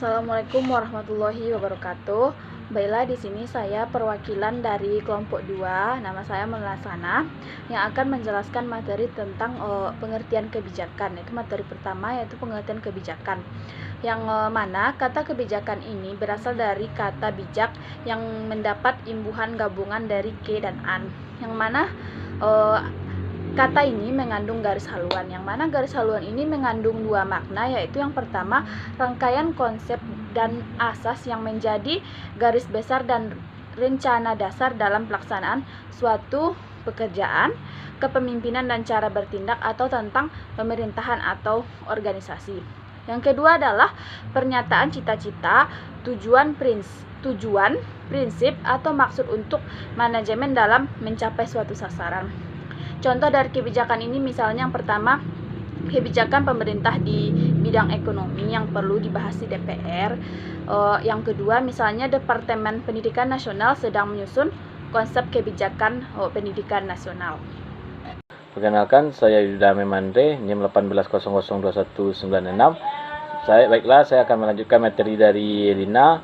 Assalamualaikum warahmatullahi wabarakatuh. Baiklah, di sini saya perwakilan dari kelompok 2. Nama saya Melasana yang akan menjelaskan materi tentang pengertian kebijakan. Itu materi pertama, yaitu pengertian kebijakan. Yang mana kata kebijakan ini berasal dari kata bijak yang mendapat imbuhan gabungan dari ke dan an. Yang mana kata ini mengandung garis haluan, yang mana garis haluan ini mengandung dua makna, yaitu yang pertama, rangkaian konsep dan asas yang menjadi garis besar dan rencana dasar dalam pelaksanaan suatu pekerjaan, kepemimpinan dan cara bertindak, atau tentang pemerintahan atau organisasi. Yang kedua adalah pernyataan cita-cita, tujuan, prinsip atau maksud untuk manajemen dalam mencapai suatu sasaran. Contoh dari kebijakan ini misalnya yang pertama, kebijakan pemerintah di bidang ekonomi yang perlu dibahas di DPR. Yang kedua misalnya Departemen Pendidikan Nasional sedang menyusun konsep kebijakan pendidikan nasional. Perkenalkan, saya Yuda Memandre, NIM 18002196. Saya akan melanjutkan materi dari Lina,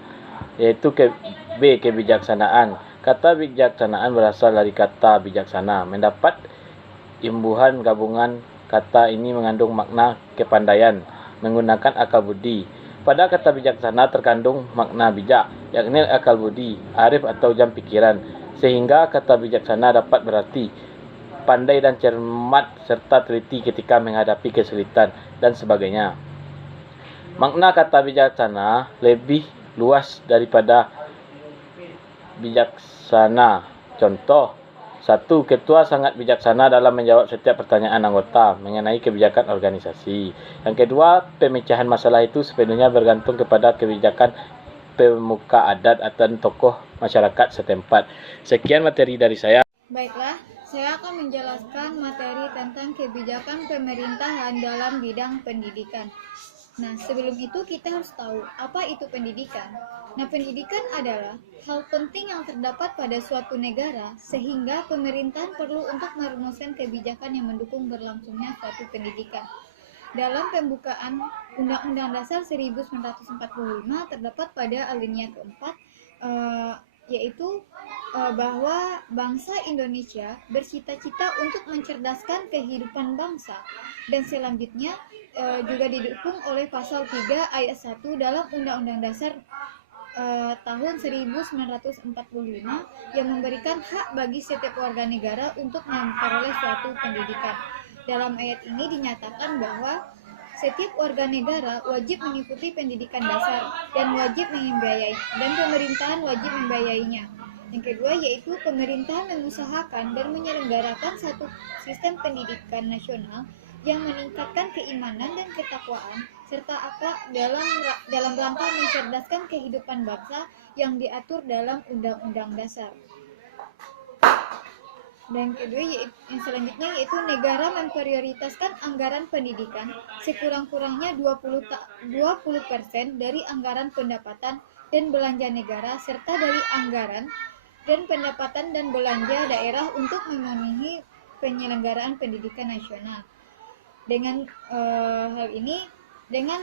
yaitu kebijaksanaan. Kata bijaksanaan berasal dari kata bijaksana. Mendapat imbuhan gabungan, kata ini mengandung makna kepandaian, menggunakan akal budi. Pada kata bijaksana terkandung makna bijak, yakni akal budi, arif atau jam pikiran, sehingga kata bijaksana dapat berarti pandai dan cermat serta teliti ketika menghadapi kesulitan dan sebagainya. Makna kata bijaksana lebih luas daripada bijaksana. Contoh, 1. Ketua sangat bijaksana dalam menjawab setiap pertanyaan anggota mengenai kebijakan organisasi. Yang kedua, pemecahan masalah itu sepenuhnya bergantung kepada kebijakan pemuka adat atau tokoh masyarakat setempat. Sekian materi dari saya. Baiklah, saya akan menjelaskan materi tentang kebijakan pemerintahan dalam bidang pendidikan. Nah, sebelum itu kita harus tahu apa itu pendidikan. Nah, pendidikan adalah hal penting yang terdapat pada suatu negara sehingga pemerintahan perlu untuk merumuskan kebijakan yang mendukung berlangsungnya suatu pendidikan. Dalam pembukaan Undang-Undang Dasar 1945 terdapat pada alinea keempat, yaitu bahwa bangsa Indonesia bercita-cita untuk mencerdaskan kehidupan bangsa, dan selanjutnya juga didukung oleh pasal 3 ayat 1 dalam Undang-Undang Dasar tahun 1945 yang memberikan hak bagi setiap warga negara untuk memperoleh suatu pendidikan. Dalam ayat ini dinyatakan bahwa setiap warga negara wajib mengikuti pendidikan dasar dan wajib membiayai, dan pemerintahan wajib membiayainya. Yang kedua yaitu pemerintahan mengusahakan dan menyelenggarakan satu sistem pendidikan nasional yang meningkatkan keimanan dan ketakwaan serta akhlak dalam rangka mencerdaskan kehidupan bangsa yang diatur dalam Undang-Undang Dasar. Dan kedua yang selanjutnya yaitu negara memprioritaskan anggaran pendidikan sekurang-kurangnya 20% dari anggaran pendapatan dan belanja negara serta dari anggaran dan pendapatan dan belanja daerah untuk memenuhi penyelenggaraan pendidikan nasional. Dengan hal ini, dengan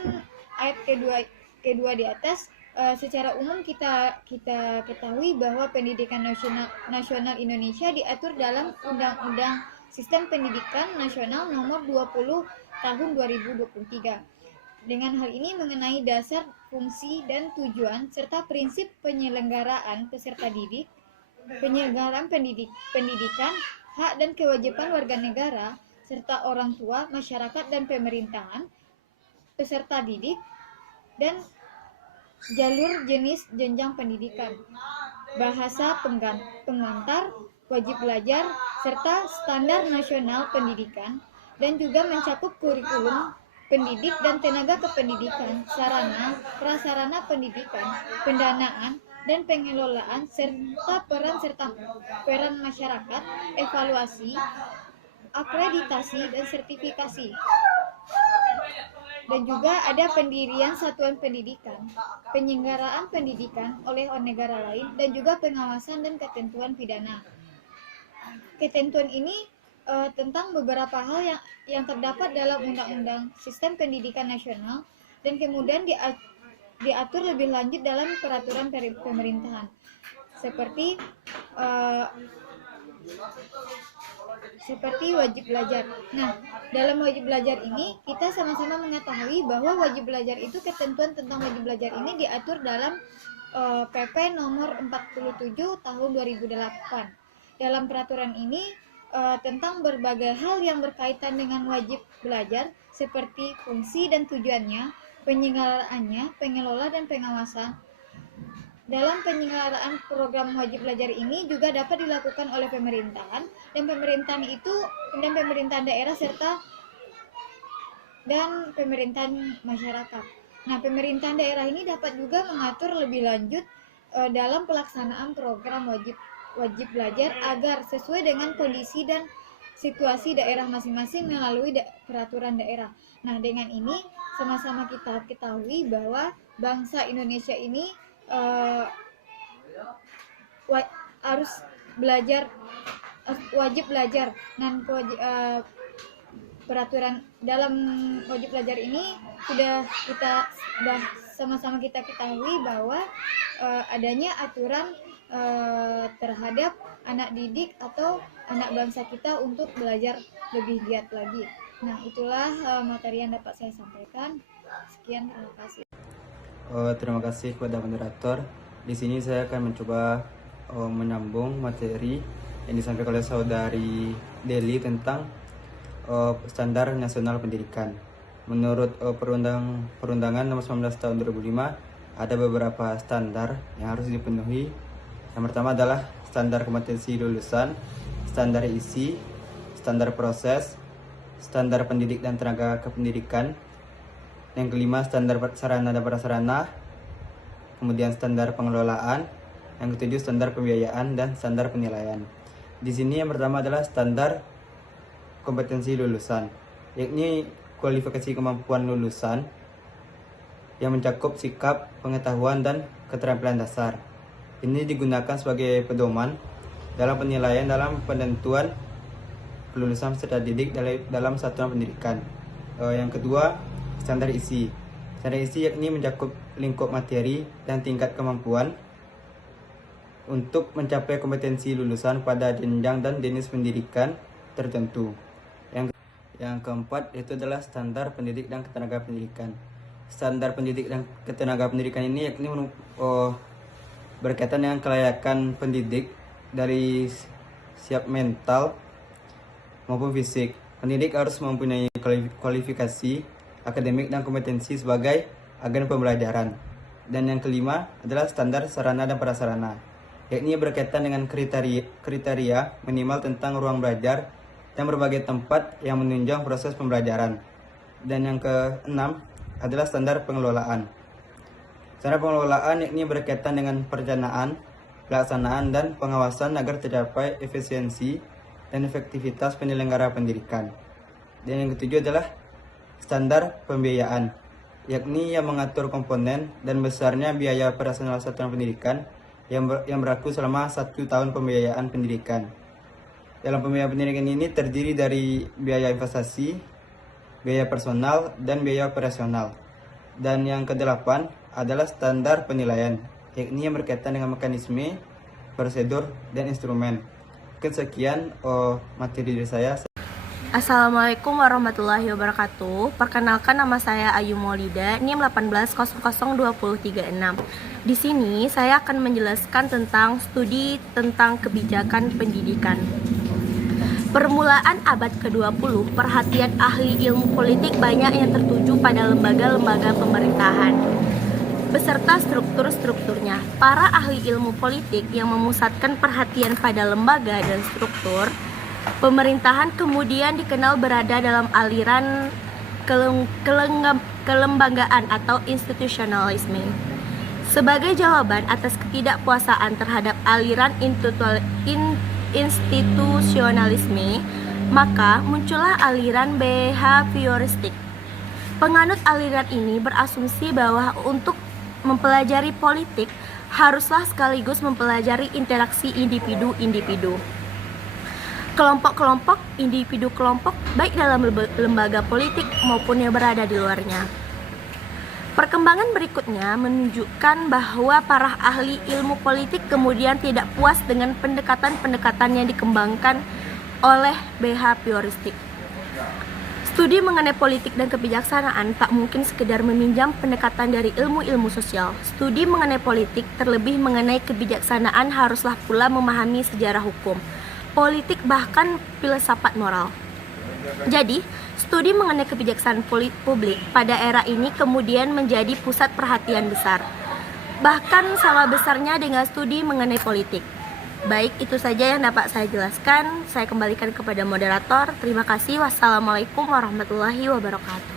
ayat kedua di atas, secara umum kita ketahui bahwa pendidikan nasional Indonesia diatur dalam Undang-Undang Sistem Pendidikan Nasional Nomor 20 Tahun 2023. Dengan hal ini mengenai dasar, fungsi, dan tujuan serta prinsip penyelenggaraan peserta didik, penyelenggaraan pendidikan, hak dan kewajiban warga negara serta orang tua, masyarakat dan pemerintahan, peserta didik, dan jalur jenis jenjang pendidikan, bahasa pengantar, wajib belajar, serta standar nasional pendidikan, dan juga mencakup kurikulum pendidik dan tenaga kependidikan, sarana, prasarana pendidikan, pendanaan, dan pengelolaan, serta peran masyarakat, evaluasi, akreditasi, dan sertifikasi. Dan juga ada pendirian satuan pendidikan, penyelenggaraan pendidikan oleh negara lain, dan juga pengawasan dan ketentuan pidana. Ketentuan ini tentang beberapa hal yang terdapat dalam Undang-Undang Sistem Pendidikan Nasional, dan kemudian diatur lebih lanjut dalam peraturan pemerintahan seperti wajib belajar. Nah, dalam wajib belajar ini kita sama-sama mengetahui bahwa wajib belajar itu, ketentuan tentang wajib belajar ini diatur dalam PP nomor 47 tahun 2008. Dalam peraturan ini tentang berbagai hal yang berkaitan dengan wajib belajar seperti fungsi dan tujuannya, penyelenggaraannya, pengelola dan pengawasan. Dalam penyelenggaraan program wajib belajar ini juga dapat dilakukan oleh pemerintahan dan pemerintahan daerah serta dan pemerintahan masyarakat. Nah, pemerintahan daerah ini dapat juga mengatur lebih lanjut dalam pelaksanaan program wajib belajar agar sesuai dengan kondisi dan situasi daerah masing-masing melalui peraturan daerah. Nah, dengan ini sama-sama kita ketahui bahwa bangsa Indonesia ini harus belajar, wajib belajar, dan peraturan dalam wajib belajar ini sudah sama-sama kita ketahui bahwa adanya aturan terhadap anak didik atau anak bangsa kita untuk belajar lebih giat lagi. Nah, itulah materi yang dapat saya sampaikan. Sekian, terima kasih. Terima kasih kepada moderator. Di sini saya akan mencoba menyambung materi yang disampaikan oleh saudari Deli tentang standar nasional pendidikan. Menurut perundangan nomor 19 tahun 2005, ada beberapa standar yang harus dipenuhi. Yang pertama adalah standar kompetensi lulusan, standar isi, standar proses, standar pendidik dan tenaga kependidikan. Yang kelima, standar sarana dan prasarana, kemudian standar pengelolaan, yang ketujuh standar pembiayaan dan standar penilaian. Di sini yang pertama adalah standar kompetensi lulusan, yakni kualifikasi kemampuan lulusan yang mencakup sikap, pengetahuan dan keterampilan dasar. Ini digunakan sebagai pedoman dalam penilaian dalam penentuan kelulusan peserta didik dalam satuan pendidikan. Yang kedua, standar isi. Standar isi yakni mencakup lingkup materi dan tingkat kemampuan untuk mencapai kompetensi lulusan pada jenjang dan jenis pendidikan tertentu. Yang keempat itu adalah standar pendidik dan ketenaga pendidikan. Standar pendidik dan ketenaga pendidikan ini yakni berkaitan dengan kelayakan pendidik dari siap mental maupun fisik. Pendidik harus mempunyai kualifikasi akademik dan kompetensi sebagai agen pembelajaran. Dan yang kelima adalah standar sarana dan prasarana, yakni berkaitan dengan kriteria minimal tentang ruang belajar dan berbagai tempat yang menunjang proses pembelajaran. Dan yang keenam adalah standar pengelolaan. Standar pengelolaan yakni berkaitan dengan perencanaan, pelaksanaan, dan pengawasan agar tercapai efisiensi dan efektivitas penyelenggara pendidikan. Dan yang ketujuh adalah standar pembiayaan, yakni yang mengatur komponen dan besarnya biaya operasional satuan pendidikan yang berlaku selama 1 tahun pembiayaan pendidikan. Dalam pembiayaan pendidikan ini terdiri dari biaya investasi, biaya personal, dan biaya operasional. Dan yang kedelapan adalah standar penilaian, yakni yang berkaitan dengan mekanisme, prosedur, dan instrumen. Sekian materi dari saya. Assalamualaikum warahmatullahi wabarakatuh. Perkenalkan, nama saya Ayu Maulida, NIM 1800236. Di sini saya akan menjelaskan tentang studi tentang kebijakan pendidikan. Permulaan abad ke-20, perhatian ahli ilmu politik banyak yang tertuju pada lembaga-lembaga pemerintahan beserta struktur-strukturnya. Para ahli ilmu politik yang memusatkan perhatian pada lembaga dan struktur pemerintahan kemudian dikenal berada dalam aliran kelembagaan atau institusionalisme. Sebagai jawaban atas ketidakpuasaan terhadap aliran institusionalisme, maka muncullah aliran behavioristik. Penganut aliran ini berasumsi bahwa untuk mempelajari politik haruslah sekaligus mempelajari interaksi individu-individu, kelompok-kelompok, individu kelompok, baik dalam lembaga politik maupun yang berada di luarnya. Perkembangan berikutnya menunjukkan bahwa para ahli ilmu politik kemudian tidak puas dengan pendekatan-pendekatan yang dikembangkan oleh BH Pioristik. Studi mengenai politik dan kebijaksanaan tak mungkin sekedar meminjam pendekatan dari ilmu-ilmu sosial. Studi mengenai politik, terlebih mengenai kebijaksanaan, haruslah pula memahami sejarah hukum, politik, bahkan filsafat moral. Jadi, studi mengenai kebijaksanaan publik pada era ini kemudian menjadi pusat perhatian besar, bahkan sama besarnya dengan studi mengenai politik. Baik, itu saja yang dapat saya jelaskan. Saya kembalikan kepada moderator. Terima kasih. Wassalamualaikum warahmatullahi wabarakatuh.